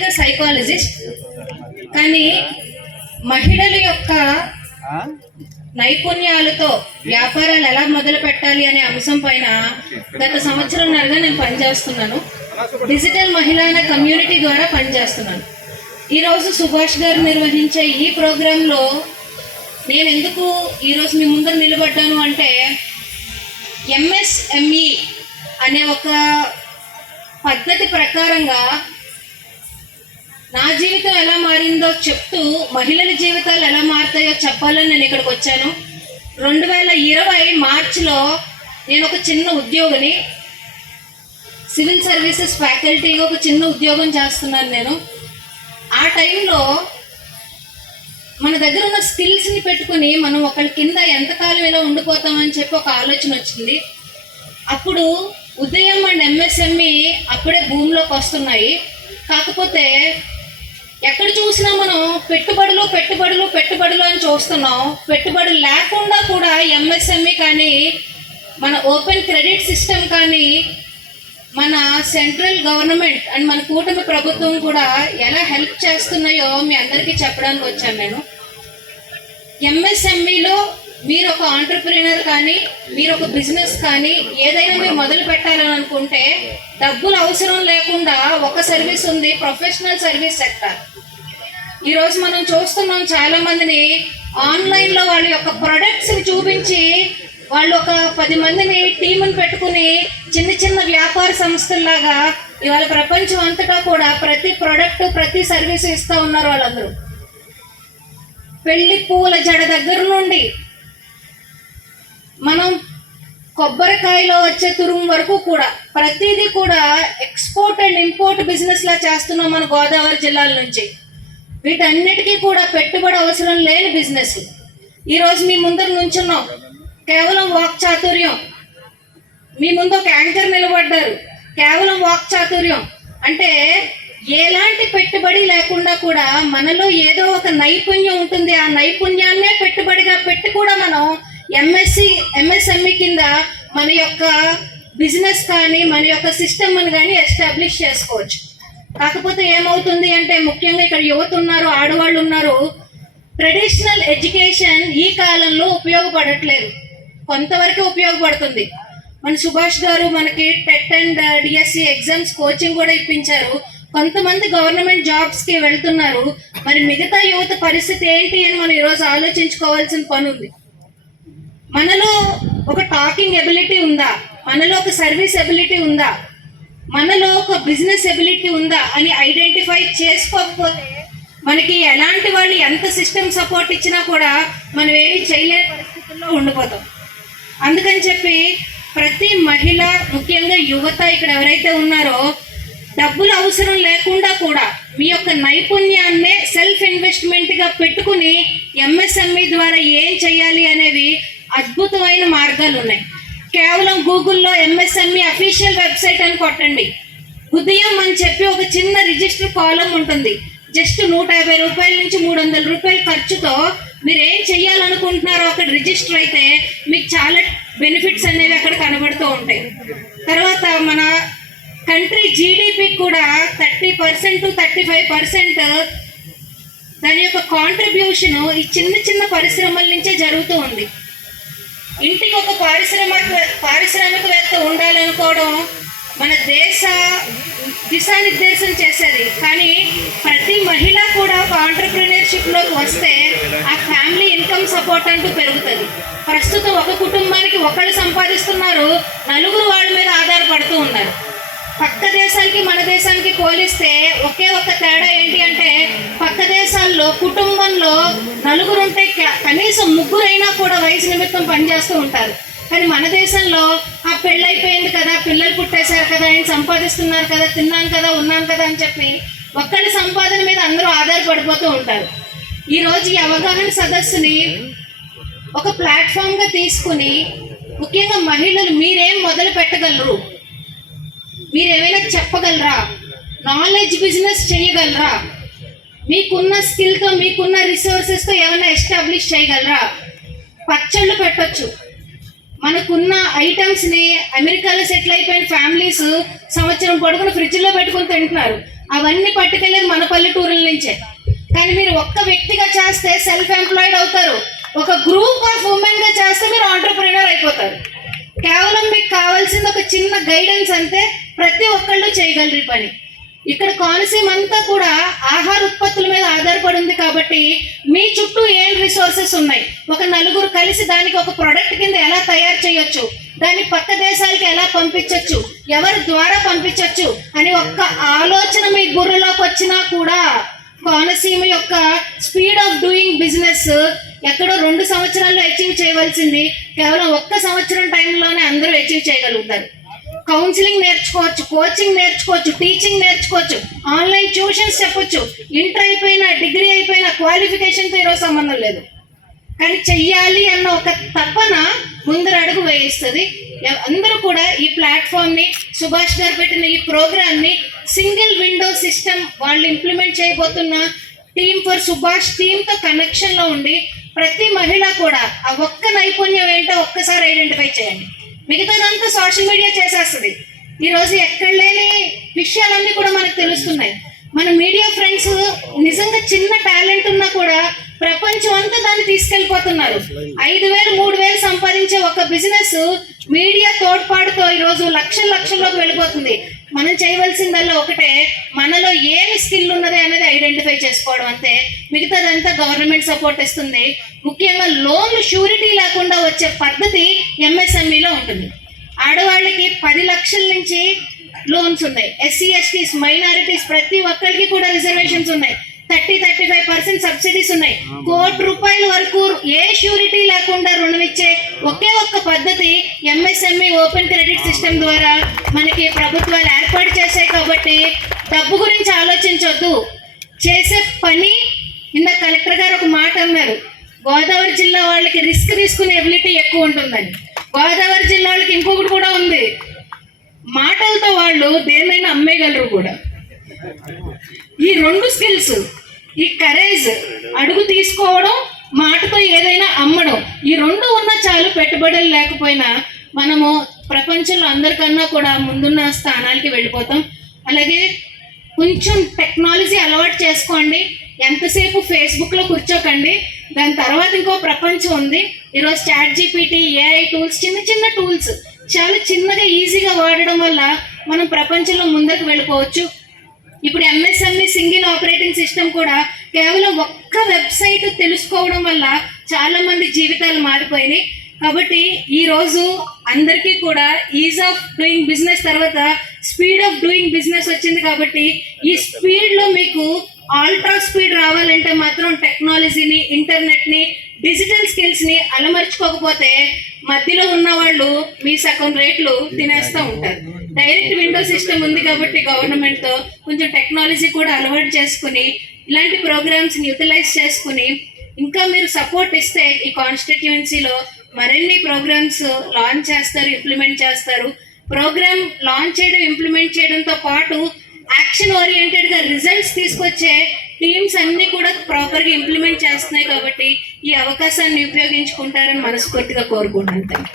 యాక్చువల్గా సైకాలజిస్ట్. కానీ మహిళల యొక్క నైపుణ్యాలతో వ్యాపారాలు ఎలా మొదలు పెట్టాలి అనే అంశం పైన గత సంవత్సరంన్నరగా నేను పనిచేస్తున్నాను. డిజిటల్ మహిళా కమ్యూనిటీ ద్వారా పనిచేస్తున్నాను. ఈరోజు సుభాష్ గారు నిర్వహించే ఈ ప్రోగ్రాంలో నేను ఎందుకు ఈరోజు మీ ముందర నిలబడ్డాను అంటే ఎంఎస్ఎంఈ అనే ఒక పద్ధతి ప్రకారంగా నా జీవితం ఎలా మారిందో చెప్తూ మహిళల జీవితాలు ఎలా మారుతాయో చెప్పాలని నేను ఇక్కడికి వచ్చాను. రెండు వేల ఇరవై మార్చిలో నేను ఒక చిన్న ఉద్యోగిని సివిల్ సర్వీసెస్ ఫ్యాకల్టీగా ఒక చిన్న ఉద్యోగం చేస్తున్నాను నేను. ఆ టైంలో మన దగ్గర ఉన్న స్కిల్స్ని పెట్టుకుని మనం ఒకళ్ళ కింద ఎంతకాలం ఇలా ఉండిపోతామని చెప్పి ఒక ఆలోచన వచ్చింది. అప్పుడు ఉదయం అండ్ ఎంఎస్ఎంఈ అప్పుడే భూమిలోకి వస్తున్నాయి. కాకపోతే ఎక్కడ చూసినా మనం పెట్టుబడులు పెట్టుబడులు పెట్టుబడులు అని చూస్తున్నాం. పెట్టుబడులు లేకుండా కూడా ఎంఎస్ఎంఈ కానీ మన ఓపెన్ క్రెడిట్ సిస్టమ్ కానీ మన సెంట్రల్ గవర్నమెంట్ అండ్ మన కూటమి ప్రభుత్వం కూడా ఎలా హెల్ప్ చేస్తున్నాయో మీ అందరికీ చెప్పడానికి వచ్చాను నేను. ఎంఎస్ఎంఈలో మీరు ఒక ఆంటర్ప్రీనర్ కానీ మీరు ఒక బిజినెస్ కానీ ఏదైనా మీరు మొదలు పెట్టాలని అనుకుంటే డబ్బులు అవసరం లేకుండా ఒక సర్వీస్ ఉంది ప్రొఫెషనల్ సర్వీస్ సెక్టర్ ఈరోజు మనం చూస్తున్నాం చాలా మందిని ఆన్లైన్లో వాళ్ళ యొక్క ప్రొడక్ట్స్ని చూపించి వాళ్ళు ఒక పది మందిని టీముని పెట్టుకుని చిన్న చిన్న వ్యాపార సంస్థల్లాగా ఇవాళ ప్రపంచం అంతటా కూడా ప్రతి ప్రొడక్ట్ ప్రతి సర్వీస్ ఇస్తూ ఉన్నారు వాళ్ళందరూ. పెళ్ళి పువ్వుల జడ దగ్గర నుండి మనం కొబ్బరికాయలో వచ్చే తురుము వరకు కూడా ప్రతిదీ కూడా ఎక్స్పోర్ట్ అండ్ ఇంపోర్ట్ బిజినెస్లా చేస్తున్నాం మన గోదావరి జిల్లాల నుంచి. వీటన్నిటికీ కూడా పెట్టుబడి అవసరం లేని బిజినెస్ ఈరోజు మీ ముందర నుంచున్నాం. కేవలం వాక్ చాతుర్యం మీ ముందు ఒక యాంకర్ నిలబడ్డారు. కేవలం వాక్ చాతుర్యం అంటే ఎలాంటి పెట్టుబడి లేకుండా కూడా మనలో ఏదో ఒక నైపుణ్యం ఉంటుంది. ఆ నైపుణ్యాన్నే పెట్టుబడిగా పెట్టి కూడా మనం ఎంఎస్సి ఎంఎస్ఎంఈ కింద మన యొక్క బిజినెస్ కానీ మన యొక్క సిస్టమ్ అని కానీ ఎస్టాబ్లిష్ చేసుకోవచ్చు. కాకపోతే ఏమవుతుంది అంటే ముఖ్యంగా ఇక్కడ యువత ఉన్నారు ఆడవాళ్ళు ఉన్నారు. ట్రెడిషనల్ ఎడ్యుకేషన్ ఈ కాలంలో ఉపయోగపడట్లేదు. కొంతవరకు ఉపయోగపడుతుంది. మన సుభాష్ గారు మనకి TET and DSC exams coaching కూడా ఇప్పించారు. కొంతమంది గవర్నమెంట్ జాబ్స్కి వెళ్తున్నారు. మరి మిగతా యువత పరిస్థితి ఏంటి అని మనం ఈరోజు ఆలోచించుకోవాల్సిన పని ఉంది మనలో ఒక టాకింగ్ ఎబిలిటీ ఉందా? మనలో ఒక సర్వీస్ ఎబిలిటీ ఉందా? మనలో ఒక బిజినెస్ ఎబిలిటీ ఉందా అని ఐడెంటిఫై చేసుకోకపోతే మనకి ఎలాంటి వాళ్ళు ఎంత సిస్టమ్ సపోర్ట్ ఇచ్చినా కూడా మనం ఏమి చేయలేని పరిస్థితుల్లో ఉండిపోతాం. అందుకని చెప్పి ప్రతి మహిళ ముఖ్యంగా యువత ఇక్కడ ఎవరైతే ఉన్నారో డబ్బులు అవసరం లేకుండా కూడా మీ యొక్క నైపుణ్యాన్నే సెల్ఫ్ ఇన్వెస్ట్మెంట్గా పెట్టుకుని ఎంఎస్ఎంఈ ద్వారా ఏం చేయాలి అనేవి అద్భుతమైన మార్గాలు ఉన్నాయి. కేవలం గూగుల్లో ఎంఎస్ఎంఈ అఫీషియల్ వెబ్సైట్ అని కొట్టండి. ఉదయం అని చెప్పి ఒక చిన్న రిజిస్టర్ కాలం ఉంటుంది. జస్ట్ నూట యాభై రూపాయల నుంచి మూడు వందల రూపాయల ఖర్చుతో మీరు ఏం చెయ్యాలనుకుంటున్నారో అక్కడ రిజిస్టర్ అయితే మీకు చాలా బెనిఫిట్స్ అనేవి అక్కడ కనబడుతూ ఉంటాయి. తర్వాత మన కంట్రీ జీడిపి కూడా thirty percent thirty five percent దాని యొక్క కాంట్రిబ్యూషన్ ఈ చిన్న చిన్న పరిశ్రమల నుంచే జరుగుతూ ఉంది. ఇంటికి ఒక పారిశ్రామిక పారిశ్రామికవేత్త ఉండాలనుకోవడం మన దేశ దిశానిర్దేశం చేసేది. కానీ ప్రతి మహిళ కూడా ఒక ఆంటర్ప్రినర్షిప్లోకి వస్తే ఆ ఫ్యామిలీ ఇన్కమ్ సపోర్ట్ అంటూ పెరుగుతుంది. ప్రస్తుతం ఒక కుటుంబానికి ఒకళ్ళు సంపాదిస్తున్నారు నలుగురు వాళ్ళ మీద ఆధారపడుతూ ఉన్నారు. పక్క దేశానికి మన దేశానికి పోలిస్తే ఒకే ఒక తేడా ఏంటి అంటే పక్క దేశాల్లో కుటుంబంలో నలుగురు ఉంటే కనీసం ముగ్గురైనా కూడా వయసు నిమిత్తం పనిచేస్తూ ఉంటారు. కానీ మన దేశంలో ఆ పెళ్ళైపోయింది కదా పిల్లలు పుట్టేశారు కదా ఆయన సంపాదిస్తున్నారు కదా తిన్నాను కదా ఉన్నాను కదా అని చెప్పి ఒక్కళ్ళ సంపాదన మీద అందరూ ఆధారపడిపోతూ ఉంటారు. ఈరోజు ఈ అవగాహన సదస్సుని ఒక ప్లాట్ఫామ్గా తీసుకుని ముఖ్యంగా మహిళలు మీరేం మొదలు పెట్టగలరు? మీరు ఏమైనా చెప్పగలరా? నాలెడ్జ్ బిజినెస్ చేయగలరా? మీకున్న స్కిల్తో మీకున్న రిసోర్సెస్తో ఏమైనా ఎస్టాబ్లిష్ చేయగలరా? పచ్చళ్ళు పెట్టొచ్చు. మనకున్న ఐటమ్స్ని అమెరికాలో సెటిల్ అయిపోయిన ఫ్యామిలీస్ సంవత్సరం పొడుగున ఫ్రిడ్జ్లో పెట్టుకుని తింటున్నారు. అవన్నీ పట్టుకెళ్ళేది మన పల్లెటూరుల నుంచే. కానీ మీరు ఒక్క వ్యక్తిగా చేస్తే సెల్ఫ్ ఎంప్లాయిడ్ అవుతారు. ఒక గ్రూప్ ఆఫ్ ఉమెన్గా చేస్తే మీరు ఆంటర్ప్రినర్ అయిపోతారు. కేవలం మీకు కావాల్సింది ఒక చిన్న గైడెన్స్ అంతే. ప్రతి ఒక్కళ్ళు చేయగలరు ఈ పని. ఇక్కడ కోనసీమ అంతా కూడా ఆహార ఉత్పత్తుల మీద ఆధారపడి ఉంది కాబట్టి మీ చుట్టూ ఏం రిసోర్సెస్ ఉన్నాయి? ఒక నలుగురు కలిసి దానికి ఒక ప్రొడక్ట్ కింద ఎలా తయారు చేయొచ్చు? దాన్ని పక్క దేశాలకి ఎలా పంపించవచ్చు ఎవరి ద్వారా పంపించవచ్చు అని ఒక్క ఆలోచన మీ గుర్రలోకి వచ్చినా కూడా కోనసీమ యొక్క స్పీడ్ ఆఫ్ డూయింగ్ బిజినెస్ ఎక్కడో రెండు సంవత్సరాల్లో అచీవ్ చేయవలసింది. కేవలం ఒక్క సంవత్సరం టైంలోనే అందరూ అచీవ్ చేయగలుగుతారు. కౌన్సిలింగ్ నేర్చుకోవచ్చు కోచింగ్ నేర్చుకోవచ్చు టీచింగ్ నేర్చుకోవచ్చు ఆన్లైన్ ట్యూషన్స్ చెప్పొచ్చు. ఇంటర్ అయిపోయినా డిగ్రీ అయిపోయినా క్వాలిఫికేషన్తో ఈరోజు సంబంధం లేదు. కానీ చెయ్యాలి అన్న ఒక తపన ముందర అడుగు వేయిస్తుంది. అందరూ కూడా ఈ ప్లాట్ఫామ్ని సుభాష్ గారు పెట్టిన ఈ ప్రోగ్రామ్ని సింగిల్ విండో సిస్టమ్ వాళ్ళు ఇంప్లిమెంట్ చేయబోతున్న టీమ్ ఫర్ సుభాష్ టీమ్తో కనెక్షన్లో ఉండి ప్రతి మహిళ కూడా ఆ ఒక్క నైపుణ్యం ఏంటో ఒక్కసారి ఐడెంటిఫై చేయండి. మిగతాదంతా సోషల్ మీడియా చేసేస్తుంది. ఈ రోజు ఎక్కడ లేని విషయాలన్నీ కూడా మనకు తెలుస్తున్నాయి. మన మీడియా ఫ్రెండ్స్ నిజంగా చిన్న టాలెంట్ ఉన్నా కూడా ప్రపంచం అంతా దాన్ని తీసుకెళ్ళిపోతున్నారు ఐదు వేలు మూడు వేలు సంపాదించే ఒక బిజినెస్ మీడియా తోడ్పాటుతో ఈ రోజు లక్షల లక్షల్లోకి వెళ్ళిపోతుంది. మనం చేయవలసిందల్లా ఒకటే మనలో ఏమి స్కిల్ ఉన్నది అనేది ఐడెంటిఫై చేసుకోవడం అంతే. మిగతాదంతా గవర్నమెంట్ సపోర్ట్ ఇస్తుంది. ముఖ్యంగా లోన్లు షూరిటీ లేకుండా వచ్చే పద్ధతి ఎంఎస్ఎంఈలో ఉంటుంది. ఆడవాళ్ళకి పది లక్షల నుంచి లోన్స్ ఉన్నాయి. ఎస్సీ ఎస్టీస్ మైనారిటీస్ ప్రతి ఒక్కరికి కూడా రిజర్వేషన్స్ ఉన్నాయి. Thirty thirty five percent subsidies ఉన్నాయి. కోటి రూపాయల వరకు ఏ షూరిటీ లేకుండా రుణం ఇచ్చే ఒకే ఒక్క పద్ధతి ఎంఎస్ఎంఈ ఓపెన్ క్రెడిట్ సిస్టమ్ ద్వారా మనకి ప్రభుత్వాలు ఏర్పాటు చేశాయి కాబట్టి డబ్బు గురించి ఆలోచించొద్దు. చేసే పని ఇందాక కలెక్టర్ గారు ఒక మాట అన్నారు. గోదావరి జిల్లా వాళ్ళకి రిస్క్ తీసుకునే ఎబిలిటీ ఎక్కువ ఉంటుందని. గోదావరి జిల్లా వాళ్ళకి ఇంకొకటి కూడా ఉంది. మాటలతో వాళ్ళు దేన్నైనా అమ్మేయగలరు కూడా. ఈ రెండు స్కిల్స్ ఈ కరేజ్ అడుగు తీసుకోవడం మాటతో ఏదైనా అమ్మడం. ఈ రెండు ఉన్న చాలు పెట్టుబడులు లేకపోయినా మనము ప్రపంచంలో అందరికన్నా కూడా ముందున్న స్థానాలకి వెళ్ళిపోతాం. అలాగే కొంచెం టెక్నాలజీ అలవాటు చేసుకోండి. ఎంతసేపు ఫేస్బుక్లో కూర్చోకండి. దాని తర్వాత ఇంకో ప్రపంచం ఉంది. ఈరోజు చాట్ జీపీటీ ఏఐ టూల్స్ చిన్న చిన్న టూల్స్. చాలా చిన్నగా ఈజీగా వాడడం వల్ల మనం ప్రపంచంలో ముందుకు వెళ్ళిపోవచ్చు. ఇప్పుడు ఎంఎస్ఎంఈ సింగిల్ ఆపరేటింగ్ సిస్టమ్ కూడా కేవలం ఒక్క వెబ్సైట్ తెలుసుకోవడం వల్ల చాలా మంది జీవితాలు మారిపోయినాయి. కాబట్టి ఈ రోజు అందరికీ కూడా ఈజ్ ఆఫ్ డూయింగ్ బిజినెస్ తర్వాత స్పీడ్ ఆఫ్ డూయింగ్ బిజినెస్ వచ్చింది కాబట్టి ఈ స్పీడ్లో మీకు ఆల్ట్రా స్పీడ్ రావాలంటే మాత్రం టెక్నాలజీని ఇంటర్నెట్ని డిజిటల్ స్కిల్స్ని అలమర్చుకోకపోతే మధ్యలో ఉన్న వాళ్ళు మీ సగం రేట్లు తినేస్తూ ఉంటారు. డైరెక్ట్ విండో సిస్టమ్ ఉంది కాబట్టి గవర్నమెంట్తో కొంచెం టెక్నాలజీ కూడా అలవాటు చేసుకుని ఇలాంటి ప్రోగ్రామ్స్ని యూటిలైజ్ చేసుకుని ఇంకా మీరు సపోర్ట్ ఇస్తే ఈ కాన్స్టిట్యుయెన్సీలో మరిన్ని ప్రోగ్రామ్స్ లాంచ్ చేస్తారు ఇంప్లిమెంట్ చేస్తారు. ప్రోగ్రామ్ లాంచ్ చేయడం ఇంప్లిమెంట్ చేయడంతో పాటు యాక్షన్ ఓరియంటెడ్గా రిజల్ట్స్ తీసుకొచ్చే టీమ్స్ అన్ని కూడా ప్రాపర్గా ఇంప్లిమెంట్ చేస్తున్నాయి కాబట్టి ఈ అవకాశాన్ని ఉపయోగించుకుంటారని మనస్ఫూర్తిగా కోరుకుంటాను